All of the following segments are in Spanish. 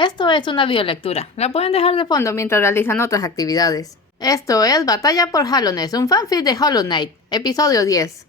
Esto es una videolectura. La pueden dejar de fondo mientras realizan otras actividades. Esto es Batalla por Hallownest, un fanfic de Hollow Knight, episodio 10.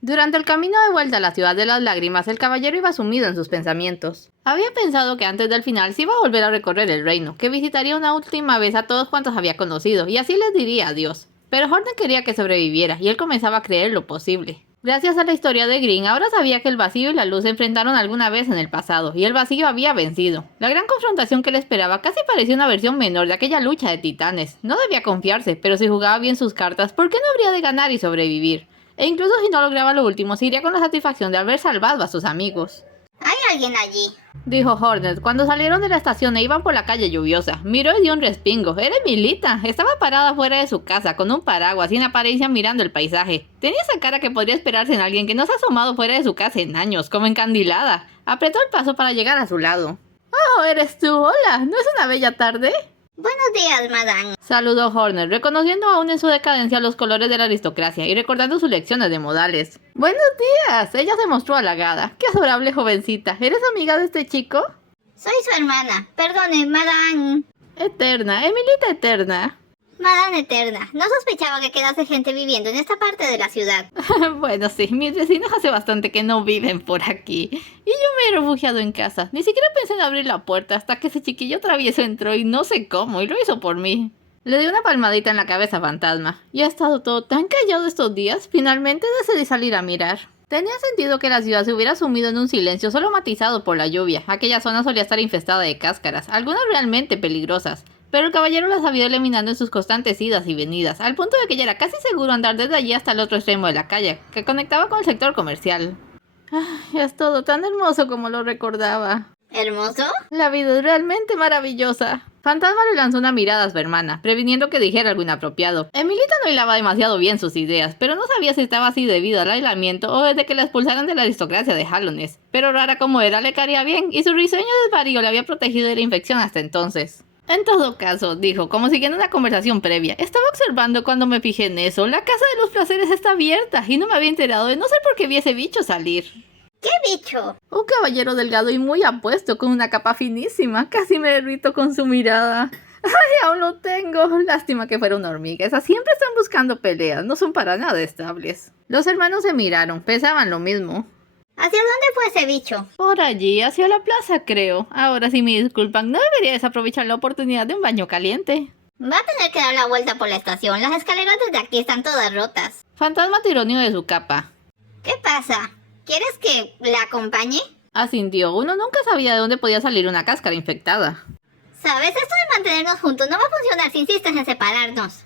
Durante el camino de vuelta a la ciudad de las lágrimas, el caballero iba sumido en sus pensamientos. Había pensado que antes del final se iba a volver a recorrer el reino, que visitaría una última vez a todos cuantos había conocido, y así les diría adiós. Pero Hornet quería que sobreviviera, y él comenzaba a creer lo posible. Gracias a la historia de Green, ahora sabía que el vacío y la luz se enfrentaron alguna vez en el pasado, y el vacío había vencido. La gran confrontación que le esperaba casi parecía una versión menor de aquella lucha de titanes. No debía confiarse, pero si jugaba bien sus cartas, ¿por qué no habría de ganar y sobrevivir? E incluso si no lograba lo último, se iría con la satisfacción de haber salvado a sus amigos. ¿Hay alguien allí?, dijo Hornet cuando salieron de la estación e iban por la calle lluviosa. Miró y dio un respingo. Era Emilita. Estaba parada fuera de su casa, con un paraguas y en apariencia mirando el paisaje. Tenía esa cara que podría esperarse en alguien que no se ha asomado fuera de su casa en años, como encandilada. Apretó el paso para llegar a su lado. ¡Oh, eres tú! ¡Hola! ¿No es una bella tarde? Buenos días, madame, saludó Hornet, reconociendo aún en su decadencia los colores de la aristocracia y recordando sus lecciones de modales. ¡Buenos días! Ella se mostró halagada. ¡Qué adorable jovencita! ¿Eres amiga de este chico? Soy su hermana. Perdone, madame. Eterna, Emilita Eterna. Madame Eterna, no sospechaba que quedase gente viviendo en esta parte de la ciudad. Bueno, sí, mis vecinos hace bastante que no viven por aquí. Y yo me he refugiado en casa. Ni siquiera pensé en abrir la puerta hasta que ese chiquillo travieso entró y no sé cómo, y lo hizo por mí. Le di una palmadita en la cabeza a Fantasma. Y ha estado todo tan callado estos días, finalmente decidí salir a mirar. Tenía sentido que la ciudad se hubiera sumido en un silencio solo matizado por la lluvia. Aquella zona solía estar infestada de cáscaras, algunas realmente peligrosas. Pero el caballero las había ido eliminando en sus constantes idas y venidas, al punto de que ya era casi seguro andar desde allí hasta el otro extremo de la calle, que conectaba con el sector comercial. Ay, es todo tan hermoso como lo recordaba. ¿Hermoso? La vida es realmente maravillosa. Fantasma le lanzó una mirada a su hermana, previniendo que dijera algo inapropiado. Emilita no hilaba demasiado bien sus ideas, pero no sabía si estaba así debido al aislamiento o desde que la expulsaran de la aristocracia de Hallownest. Pero rara como era, le caería bien, y su risueño desvarío le había protegido de la infección hasta entonces. En todo caso, dijo, como siguiendo una conversación previa, estaba observando cuando me fijé en eso. La casa de los placeres está abierta y no me había enterado de no ser porque vi ese bicho salir. ¿Qué bicho? Un caballero delgado y muy apuesto con una capa finísima. Casi me derrito con su mirada. ¡Ay, aún lo tengo! Lástima que fuera una hormiga. Esas siempre están buscando peleas. No son para nada estables. Los hermanos se miraron. Pensaban lo mismo. ¿Hacia dónde fue ese bicho? Por allí, hacia la plaza, creo. Ahora sí me disculpan, no debería desaprovechar la oportunidad de un baño caliente. Va a tener que dar la vuelta por la estación. Las escaleras desde aquí están todas rotas. Fantasma tironeó de su capa. ¿Qué pasa? ¿Quieres que la acompañe? Asintió. Uno nunca sabía de dónde podía salir una cáscara infectada. ¿Sabes? Esto de mantenernos juntos no va a funcionar si insistes en separarnos.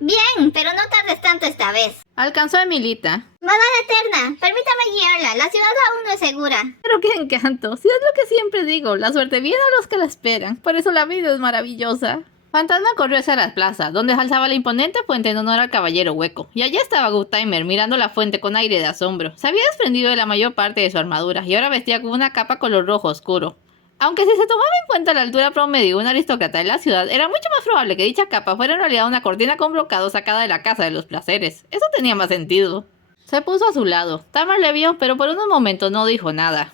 Bien, pero no tardes tanto esta vez. Alcanzó a Emilita. Madame Eterna, permítame guiarla. La ciudad aún no es segura. Pero qué encanto. Si es lo que siempre digo, la suerte viene a los que la esperan. Por eso la vida es maravillosa. Fantasma corrió hacia la plaza, donde se alzaba la imponente fuente en honor al caballero hueco. Y allá estaba Goodtimer mirando la fuente con aire de asombro. Se había desprendido de la mayor parte de su armadura y ahora vestía con una capa color rojo oscuro. Aunque si se tomaba en cuenta la altura promedio de un aristócrata de la ciudad, era mucho más probable que dicha capa fuera en realidad una cortina con brocado sacada de la casa de los placeres. Eso tenía más sentido. Se puso a su lado. Tamar le vio, pero por unos momentos no dijo nada.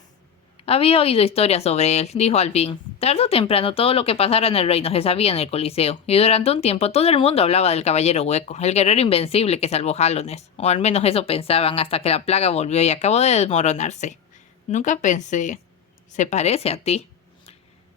Había oído historias sobre él, dijo al fin. Tarde o temprano todo lo que pasara en el reino se sabía en el Coliseo, y durante un tiempo todo el mundo hablaba del caballero hueco, el guerrero invencible que salvó Hallownest, o al menos eso pensaban hasta que la plaga volvió y acabó de desmoronarse. Nunca pensé... Se parece a ti.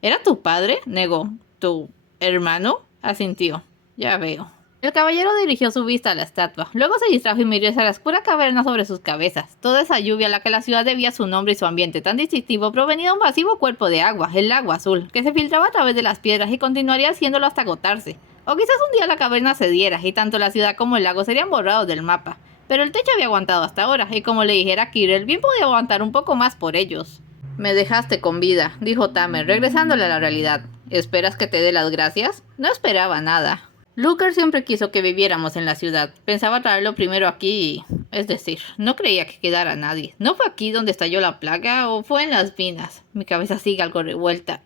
¿Era tu padre? Negó. ¿Tu hermano? Asintió. Ya veo. El caballero dirigió su vista a la estatua. Luego se distrajo y miró hacia la oscura caverna sobre sus cabezas. Toda esa lluvia a la que la ciudad debía su nombre y su ambiente tan distintivo provenía de un masivo cuerpo de agua, el lago azul, que se filtraba a través de las piedras y continuaría haciéndolo hasta agotarse. O quizás un día la caverna cediera y tanto la ciudad como el lago serían borrados del mapa. Pero el techo había aguantado hasta ahora, y como le dijera Kirel, bien podía aguantar un poco más por ellos. Me dejaste con vida, dijo Tamer, regresándole a la realidad. ¿Esperas que te dé las gracias? No esperaba nada. Looker siempre quiso que viviéramos en la ciudad. Pensaba traerlo primero aquí y... Es decir, no creía que quedara nadie. ¿No fue aquí donde estalló la plaga o fue en las minas? Mi cabeza sigue algo revuelta.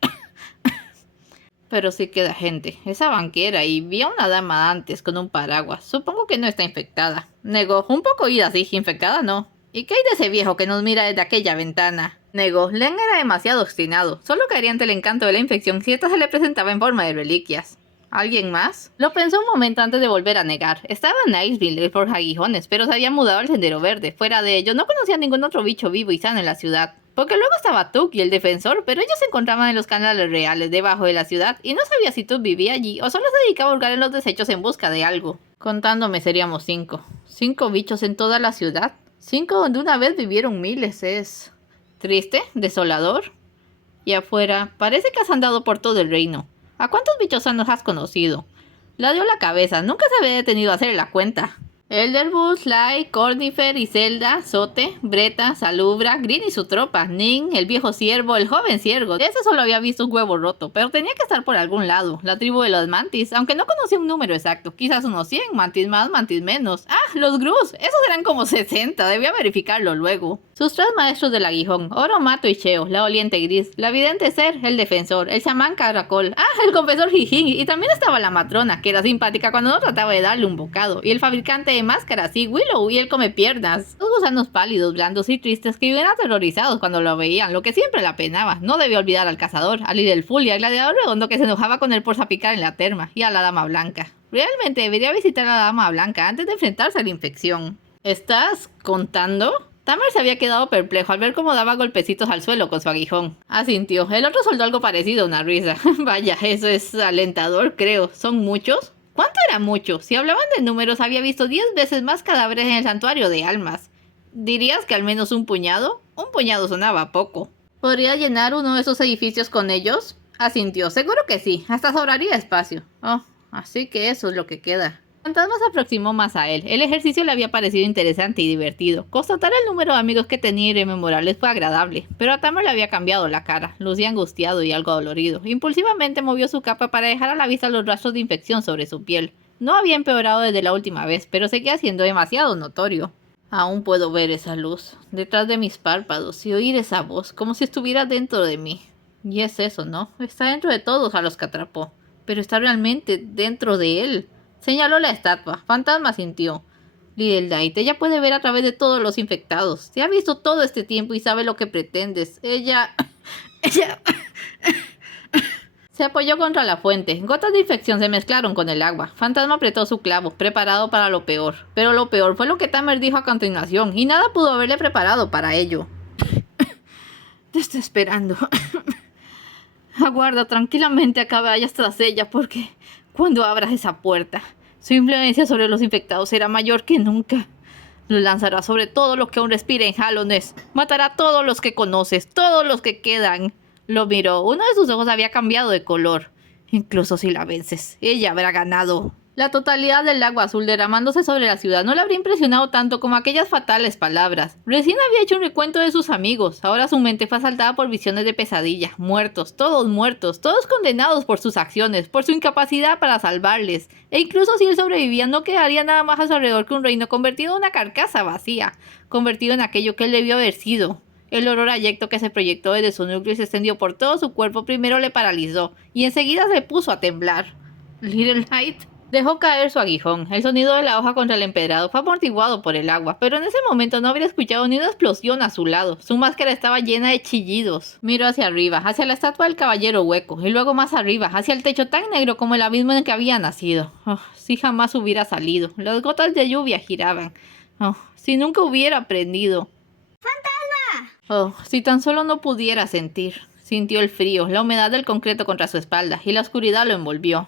Pero sí queda gente. Esa banquera y vi a una dama antes con un paraguas. Supongo que no está infectada. Negó. Un poco ida, sí. Infectada no. ¿Y qué hay de ese viejo que nos mira desde aquella ventana? Negó. Len era demasiado obstinado. Solo caería ante el encanto de la infección si esta se le presentaba en forma de reliquias. ¿Alguien más? Lo pensó un momento antes de volver a negar. Estaba en Iceville, el forjaguijones, pero se había mudado al Sendero Verde. Fuera de ello, no conocía a ningún otro bicho vivo y sano en la ciudad. Porque luego estaba Tuk y el defensor, pero ellos se encontraban en los canales reales debajo de la ciudad y no sabía si Tuk vivía allí o solo se dedicaba a hurgar en los desechos en busca de algo. Contándome seríamos 5. 5 bichos en toda la ciudad. 5 donde una vez vivieron miles. Es triste, desolador. Y afuera, parece que has andado por todo el reino. ¿A cuántos bichos sanos has conocido? Le dio la cabeza, nunca se había detenido a hacer la cuenta. Elderbus, Sly, Cornifer, Iselda, Sote, Breta, Salubra, Green y su tropa, Nin, el viejo ciervo, el joven ciervo. Ese solo había visto un huevo roto, pero tenía que estar por algún lado. La tribu de los mantis, aunque no conocía un número exacto, quizás unos 100, mantis más, mantis menos. ¡Ah, los grus! Esos eran como 60, debía verificarlo luego. Sus 3 maestros del aguijón, Oro, Mato y Cheo, la oliente gris, la vidente Ser, el defensor, el chamán caracol, el confesor Jijín, y también estaba la matrona, que era simpática cuando no trataba de darle un bocado, y el fabricante de máscaras, y Willow, y el come piernas. Dos gusanos pálidos, blandos y tristes que vivían aterrorizados cuando lo veían, lo que siempre la penaba. No debía olvidar al cazador, al Lidelful y al gladiador redondo que se enojaba con él por zapicar en la terma, y a la dama blanca. Realmente debería visitar a la dama blanca antes de enfrentarse a la infección. ¿Estás contando? Tamer se había quedado perplejo al ver cómo daba golpecitos al suelo con su aguijón. Asintió. El otro soltó algo parecido a una risa. Vaya, eso es alentador, creo. ¿Son muchos? ¿Cuánto era mucho? Si hablaban de números, había visto 10 veces más cadáveres en el santuario de almas. ¿Dirías que al menos un puñado? Un puñado sonaba poco. ¿Podría llenar uno de esos edificios con ellos? Asintió. Seguro que sí. Hasta sobraría espacio. Oh, así que eso es lo que queda. El fantasma se aproximó más a él. El ejercicio le había parecido interesante y divertido. Constatar el número de amigos que tenía irrememorables fue agradable, pero a Tamer le había cambiado la cara. Lucía angustiado y algo dolorido. Impulsivamente movió su capa para dejar a la vista los rastros de infección sobre su piel. No había empeorado desde la última vez, pero seguía siendo demasiado notorio. Aún puedo ver esa luz detrás de mis párpados y oír esa voz, como si estuviera dentro de mí. Y es eso, ¿no? Está dentro de todos a los que atrapó, pero está realmente dentro de él. Señaló la estatua. Fantasma sintió. Liddellite, ella puede ver a través de todos los infectados. Te ha visto todo este tiempo y sabe lo que pretendes. Ella... Se apoyó contra la fuente. Gotas de infección se mezclaron con el agua. Fantasma apretó su clavo, preparado para lo peor. Pero lo peor fue lo que Tamer dijo a continuación, y nada pudo haberle preparado para ello. Te estoy esperando. Aguarda tranquilamente a que vayas tras ella, porque cuando abras esa puerta, su influencia sobre los infectados será mayor que nunca. Lo lanzará sobre todo lo que aún respire en Hallownest. Matará a todos los que conoces, todos los que quedan. Lo miró. Uno de sus ojos había cambiado de color. Incluso si la vences, ella habrá ganado. La totalidad del agua azul derramándose sobre la ciudad no le habría impresionado tanto como aquellas fatales palabras. Recién había hecho un recuento de sus amigos. Ahora su mente fue asaltada por visiones de pesadilla. Muertos, todos condenados por sus acciones, por su incapacidad para salvarles. E incluso si él sobrevivía, no quedaría nada más a su alrededor que un reino convertido en una carcasa vacía, convertido en aquello que él debió haber sido. El olor ayecto que se proyectó desde su núcleo y se extendió por todo su cuerpo primero le paralizó, y enseguida se puso a temblar. Liddellite dejó caer su aguijón. El sonido de la hoja contra el empedrado fue amortiguado por el agua, pero en ese momento no habría escuchado ni una explosión a su lado. Su máscara estaba llena de chillidos. Miró hacia arriba, hacia la estatua del caballero hueco, y luego más arriba, hacia el techo tan negro como el abismo en el que había nacido. Oh, si jamás hubiera salido. Las gotas de lluvia giraban. Oh, si nunca hubiera aprendido. ¡Fantasma! Oh, si tan solo no pudiera sentir. Sintió el frío, la humedad del concreto contra su espalda, y la oscuridad lo envolvió.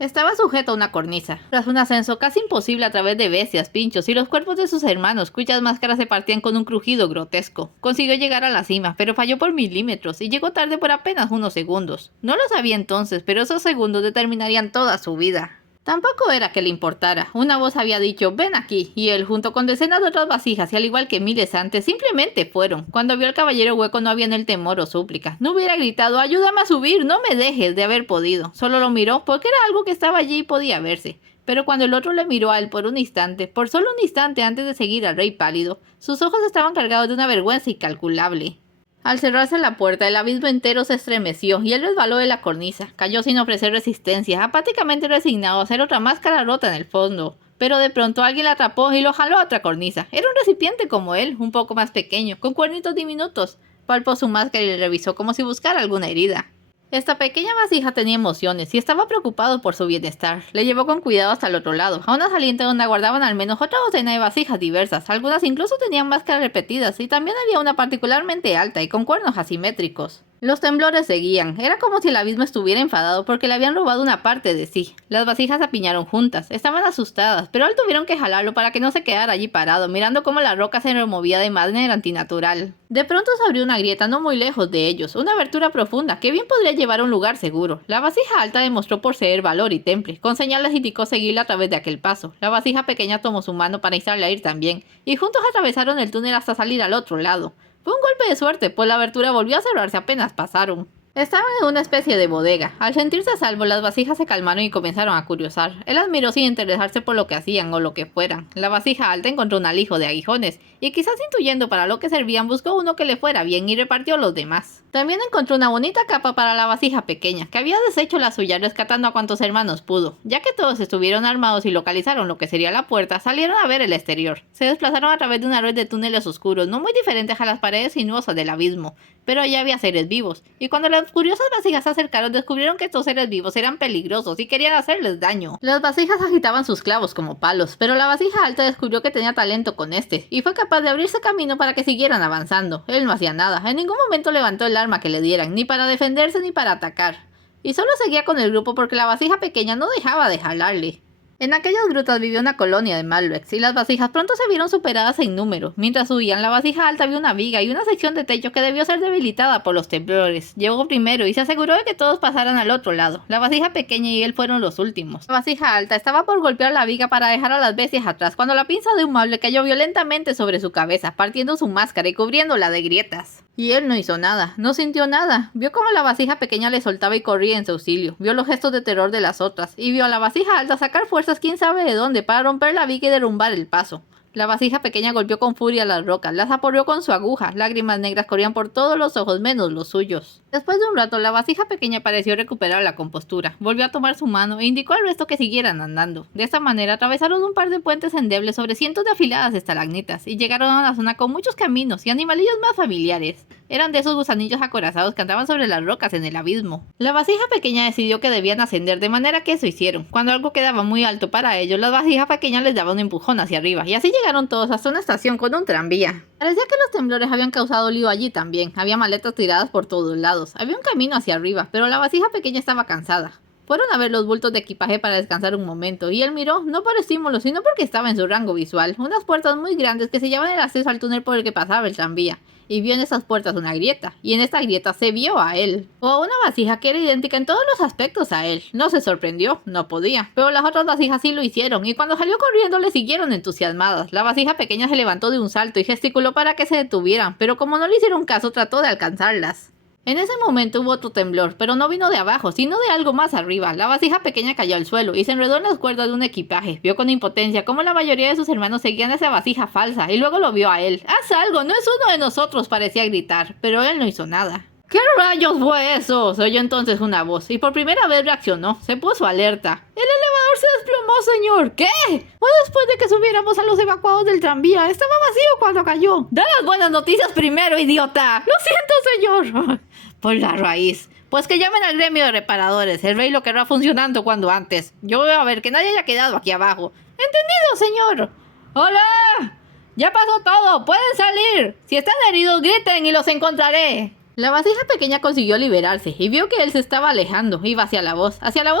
Estaba sujeto a una cornisa, tras un ascenso casi imposible a través de bestias, pinchos y los cuerpos de sus hermanos, cuyas máscaras se partían con un crujido grotesco. Consiguió llegar a la cima, pero falló por milímetros, y llegó tarde por apenas unos segundos. No lo sabía entonces, pero esos segundos determinarían toda su vida. Tampoco era que le importara. Una voz había dicho, ven aquí, y él, junto con decenas de otras vasijas, y al igual que miles antes, simplemente fueron. Cuando vio al caballero hueco no había en él temor o súplica. No hubiera gritado, ayúdame a subir, no me dejes, de haber podido. Solo lo miró, porque era algo que estaba allí y podía verse. Pero cuando el otro le miró a él por un instante, por solo un instante antes de seguir al rey pálido, sus ojos estaban cargados de una vergüenza incalculable. Al cerrarse la puerta, el abismo entero se estremeció y él resbaló de la cornisa. Cayó sin ofrecer resistencia, apáticamente resignado a hacer otra máscara rota en el fondo. pero de pronto alguien la atrapó y lo jaló a otra cornisa. Era un recipiente como él, un poco más pequeño, con cuernitos diminutos. Palpó su máscara y le revisó como si buscara alguna herida. Esta pequeña vasija tenía emociones y estaba preocupado por su bienestar. Le llevó con cuidado hasta el otro lado, a una saliente donde aguardaban al menos otra docena de vasijas diversas. Algunas incluso tenían máscaras repetidas y también había una particularmente alta y con cuernos asimétricos. Los temblores seguían. Era como si el abismo estuviera enfadado porque le habían robado una parte de sí. Las vasijas se apiñaron juntas. Estaban asustadas, pero él tuvieron que jalarlo para que no se quedara allí parado, mirando cómo la roca se removía de manera antinatural. De pronto se abrió una grieta no muy lejos de ellos, una abertura profunda que bien podría llevar a un lugar seguro. La vasija alta demostró poseer valor y temple. Con señales indicó seguirla a través de aquel paso. La vasija pequeña tomó su mano para instarle a ir también, y juntos atravesaron el túnel hasta salir al otro lado. Fue un golpe de suerte, pues la abertura volvió a cerrarse apenas pasaron. Estaban en una especie de bodega. Al sentirse a salvo, las vasijas se calmaron y comenzaron a curiosar. Él admiró sin interesarse por lo que hacían o lo que fueran. La vasija alta encontró un alijo de aguijones, y quizás intuyendo para lo que servían, buscó uno que le fuera bien y repartió los demás. También encontró una bonita capa para la vasija pequeña, que había deshecho la suya rescatando a cuantos hermanos pudo. Ya que todos estuvieron armados y localizaron lo que sería la puerta, salieron a ver el exterior. Se desplazaron a través de una red de túneles oscuros, no muy diferentes a las paredes sinuosas del abismo, pero ya había seres vivos, y cuando las curiosas vasijas se acercaron descubrieron que estos seres vivos eran peligrosos y querían hacerles daño. Las vasijas agitaban sus clavos como palos, pero la vasija alta descubrió que tenía talento con este, y fue capaz de abrirse camino para que siguieran avanzando. Él no hacía nada, en ningún momento levantó el arma que le dieran, ni para defenderse ni para atacar, y solo seguía con el grupo porque la vasija pequeña no dejaba de jalarle. En aquellas grutas vivió una colonia de Malvex, y las vasijas pronto se vieron superadas en número. Mientras huían, la vasija alta vio una viga y una sección de techo que debió ser debilitada por los temblores. Llegó primero y se aseguró de que todos pasaran al otro lado. La vasija pequeña y él fueron los últimos. La vasija alta estaba por golpear la viga para dejar a las bestias atrás, cuando la pinza de un mueble cayó violentamente sobre su cabeza, partiendo su máscara y cubriéndola de grietas. Y él no hizo nada, no sintió nada. Vio como la vasija pequeña le soltaba y corría en su auxilio. Vio los gestos de terror de las otras, y vio a la vasija alta sacar fuerzas quién sabe de dónde para romper la viga y derrumbar el paso. La vasija pequeña golpeó con furia las rocas, las aporreó con su aguja, lágrimas negras corrían por todos los ojos menos los suyos. Después de un rato, la vasija pequeña pareció recuperar la compostura, volvió a tomar su mano e indicó al resto que siguieran andando. De esta manera atravesaron un par de puentes endebles sobre cientos de afiladas estalagnitas y llegaron a una zona con muchos caminos y animalillos más familiares. Eran de esos gusanillos acorazados que andaban sobre las rocas en el abismo. La vasija pequeña decidió que debían ascender, de manera que eso hicieron. Cuando algo quedaba muy alto para ellos, la vasija pequeña les daba un empujón hacia arriba, y así llegaron todos hasta una estación con un tranvía. Parecía que los temblores habían causado lío allí también. Había maletas tiradas por todos lados. Había un camino hacia arriba, pero la vasija pequeña estaba cansada. Fueron a ver los bultos de equipaje para descansar un momento, y él miró, no por estímulo, sino porque estaba en su rango visual, unas puertas muy grandes que sellaban el acceso al túnel por el que pasaba el tranvía. Y vio en esas puertas una grieta, y en esta grieta se vio a él, o a una vasija que era idéntica en todos los aspectos a él. No se sorprendió, no podía, pero las otras vasijas sí lo hicieron, y cuando salió corriendo le siguieron entusiasmadas. La vasija pequeña se levantó de un salto y gesticuló para que se detuvieran, pero como no le hicieron caso trató de alcanzarlas. En ese momento hubo otro temblor, pero no vino de abajo, sino de algo más arriba. La vasija pequeña cayó al suelo y se enredó en las cuerdas de un equipaje. Vio con impotencia cómo la mayoría de sus hermanos seguían esa vasija falsa, y luego lo vio a él. ¡Haz algo! ¡No es uno de nosotros!, parecía gritar, pero él no hizo nada. ¿Qué rayos fue eso?, se oyó entonces una voz, y por primera vez reaccionó. Se puso alerta. ¡El elevador se desplomó, señor! ¿Qué? Fue después de que subiéramos a los evacuados del tranvía. Estaba vacío cuando cayó. ¡Da las buenas noticias primero, idiota! ¡Lo siento, señor! Por la raíz. Pues que llamen al gremio de reparadores. El rey lo querrá funcionando cuando antes. Yo voy a ver que nadie haya quedado aquí abajo. ¿Entendido, señor? ¡Hola! Ya pasó todo. Pueden salir. Si están heridos, griten y los encontraré. La vasija pequeña consiguió liberarse y vio que él se estaba alejando. Iba hacia la voz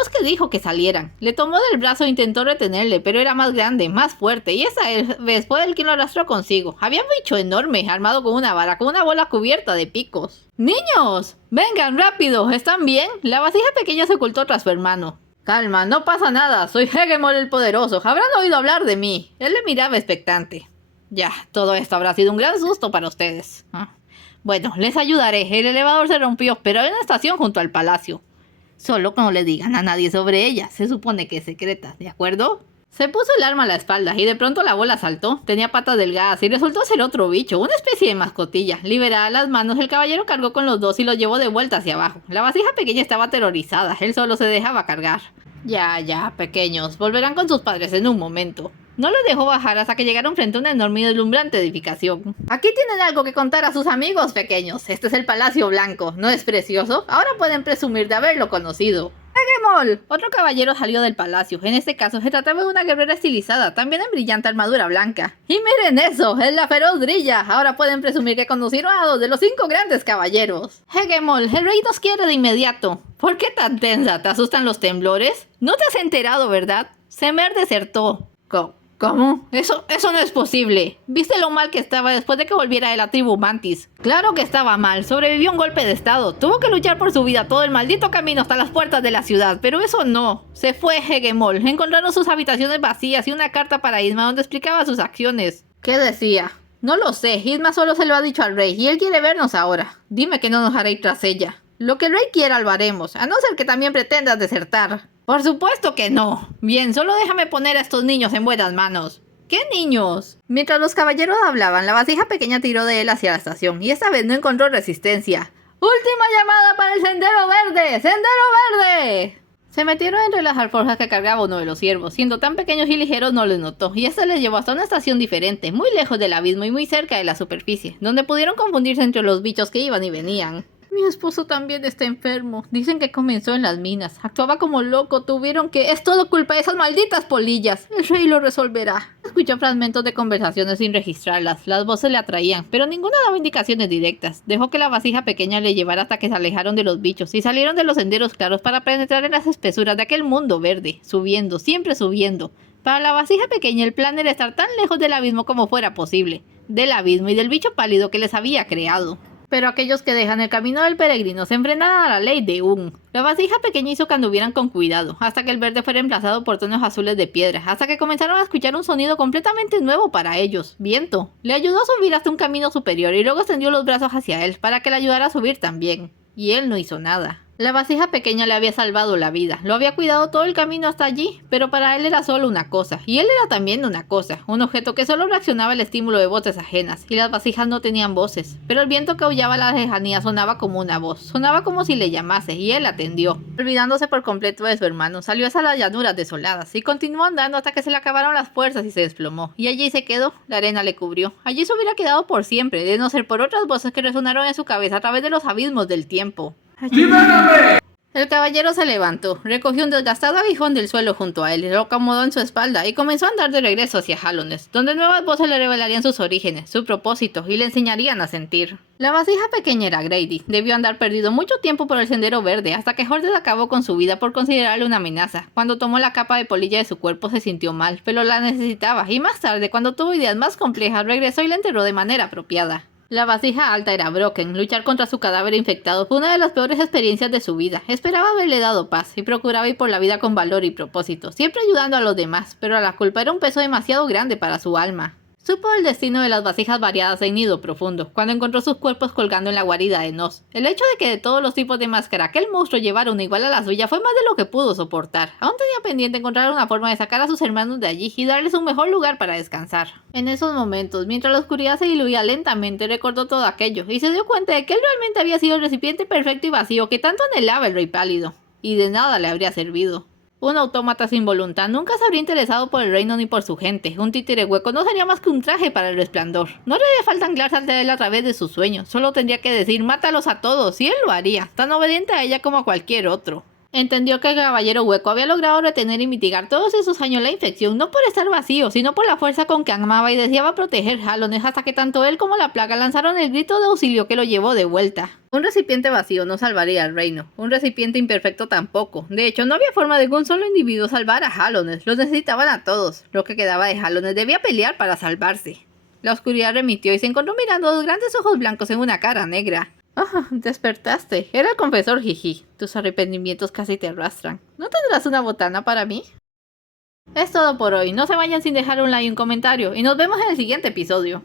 que dijo que salieran. Le tomó del brazo e intentó retenerle, pero era más grande, más fuerte, y esa vez fue él quien lo arrastró consigo. Había un bicho enorme, armado con una vara, con una bola cubierta de picos. ¡Niños! ¡Vengan, rápido! ¿Están bien? La vasija pequeña se ocultó tras su hermano. Calma, no pasa nada. Soy Hegemon el Poderoso. Habrán oído hablar de mí. Él le miraba expectante. Ya, todo esto habrá sido un gran susto para ustedes. Bueno, les ayudaré. El elevador se rompió, pero hay una estación junto al palacio. Solo que no le digan a nadie sobre ella. Se supone que es secreta, ¿de acuerdo? Se puso el arma a la espalda y de pronto la bola saltó. Tenía patas delgadas y resultó ser otro bicho, una especie de mascotilla. Liberada las manos, el caballero cargó con los dos y los llevó de vuelta hacia abajo. La vasija pequeña estaba aterrorizada. Él solo se dejaba cargar. Ya, pequeños, volverán con sus padres en un momento. No los dejó bajar hasta que llegaron frente a una enorme y deslumbrante edificación. Aquí tienen algo que contar a sus amigos, pequeños. Este es el Palacio Blanco, ¿no es precioso? Ahora pueden presumir de haberlo conocido. ¡Hegemol! Otro caballero salió del palacio. En este caso se trataba de una guerrera estilizada, también en brillante armadura blanca. ¡Y miren eso! ¡Es la feroz Drilla! Ahora pueden presumir que conocieron a 2 de los 5 grandes caballeros. Hegemol, el rey nos quiere de inmediato. ¿Por qué tan tensa? ¿Te asustan los temblores? No te has enterado, ¿verdad? Semer desertó. ¿Cómo? Eso no es posible. ¿Viste lo mal que estaba después de que volviera de la tribu Mantis? Claro que estaba mal. Sobrevivió a un golpe de estado. Tuvo que luchar por su vida todo el maldito camino hasta las puertas de la ciudad. Pero eso no. Se fue Hegemol. Encontraron sus habitaciones vacías y una carta para Isma donde explicaba sus acciones. ¿Qué decía? No lo sé. Isma solo se lo ha dicho al rey y él quiere vernos ahora. Dime que no nos hará ir tras ella. Lo que el rey quiera lo haremos, a no ser que también pretendas desertar. Por supuesto que no. Bien, solo déjame poner a estos niños en buenas manos. ¿Qué niños? Mientras los caballeros hablaban, la vasija pequeña tiró de él hacia la estación y esta vez no encontró resistencia. ¡Última llamada para el Sendero Verde! ¡Sendero Verde! Se metieron entre las alforjas que cargaba uno de los ciervos. Siendo tan pequeños y ligeros no les notó, y esta les llevó hasta una estación diferente, muy lejos del abismo y muy cerca de la superficie, donde pudieron confundirse entre los bichos que iban y venían. Mi esposo también está enfermo. Dicen que comenzó en las minas. Actuaba como loco. Tuvieron que... Es todo culpa de esas malditas polillas. El rey lo resolverá. Escuchó fragmentos de conversaciones sin registrarlas. Las voces le atraían, pero ninguna daba indicaciones directas. Dejó que la vasija pequeña le llevara hasta que se alejaron de los bichos y salieron de los senderos claros para penetrar en las espesuras de aquel mundo verde. Subiendo, siempre subiendo. Para la vasija pequeña el plan era estar tan lejos del abismo como fuera posible. Del abismo y del bicho pálido que les había creado. Pero aquellos que dejan el camino del peregrino se enfrentan a la ley de Un. La vasija pequeña hizo que anduvieran con cuidado, hasta que el verde fue reemplazado por tonos azules de piedra, hasta que comenzaron a escuchar un sonido completamente nuevo para ellos, viento. Le ayudó a subir hasta un camino superior y luego extendió los brazos hacia él para que le ayudara a subir también. Y él no hizo nada. La vasija pequeña le había salvado la vida, lo había cuidado todo el camino hasta allí, pero para él era solo una cosa, y él era también una cosa, un objeto que solo reaccionaba al estímulo de voces ajenas, y las vasijas no tenían voces, pero el viento que aullaba a la lejanía sonaba como una voz, sonaba como si le llamase, y él atendió. Olvidándose por completo de su hermano, salió hacia las llanuras desoladas, y continuó andando hasta que se le acabaron las fuerzas y se desplomó, y allí se quedó, la arena le cubrió, allí se hubiera quedado por siempre, de no ser por otras voces que resonaron en su cabeza a través de los abismos del tiempo. ¡Libérame! El caballero se levantó, recogió un desgastado aguijón del suelo junto a él, lo acomodó en su espalda y comenzó a andar de regreso hacia Hallones, donde nuevas voces le revelarían sus orígenes, su propósito y le enseñarían a sentir. La vasija pequeña era Grady, debió andar perdido mucho tiempo por el sendero verde hasta que Hordes acabó con su vida por considerarle una amenaza. Cuando tomó la capa de polilla de su cuerpo se sintió mal, pero la necesitaba y más tarde, cuando tuvo ideas más complejas, regresó y la enterró de manera apropiada. La vasija alta era Brocken. Luchar contra su cadáver infectado fue una de las peores experiencias de su vida. Esperaba haberle dado paz y procuraba ir por la vida con valor y propósito, siempre ayudando a los demás, pero la culpa era un peso demasiado grande para su alma. Supo el destino de las vasijas variadas en Nido Profundo, cuando encontró sus cuerpos colgando en la guarida de Nos. El hecho de que de todos los tipos de máscara aquel monstruo llevara una igual a la suya fue más de lo que pudo soportar. Aún tenía pendiente encontrar una forma de sacar a sus hermanos de allí y darles un mejor lugar para descansar. En esos momentos, mientras la oscuridad se diluía lentamente, recordó todo aquello y se dio cuenta de que él realmente había sido el recipiente perfecto y vacío que tanto anhelaba el rey pálido. Y de nada le habría servido. Un autómata sin voluntad nunca se habría interesado por el reino ni por su gente. Un títere hueco no sería más que un traje para el resplandor. No le haría falta anclarse ante él a través de sus sueños. Solo tendría que decir mátalos a todos y él lo haría, tan obediente a ella como a cualquier otro. Entendió que el caballero hueco había logrado retener y mitigar todos esos años la infección, no por estar vacío, sino por la fuerza con que amaba y deseaba proteger Hallones hasta que tanto él como la plaga lanzaron el grito de auxilio que lo llevó de vuelta. Un recipiente vacío no salvaría al reino, un recipiente imperfecto tampoco. De hecho, no había forma de que un solo individuo salvara a Hallones, los necesitaban a todos. Lo que quedaba de Hallones debía pelear para salvarse. La oscuridad remitió y se encontró mirando dos grandes ojos blancos en una cara negra. Ah, despertaste. Era el confesor Jiji. Tus arrepentimientos casi te arrastran. ¿No tendrás una botana para mí? Es todo por hoy. No se vayan sin dejar un like y un comentario. Y nos vemos en el siguiente episodio.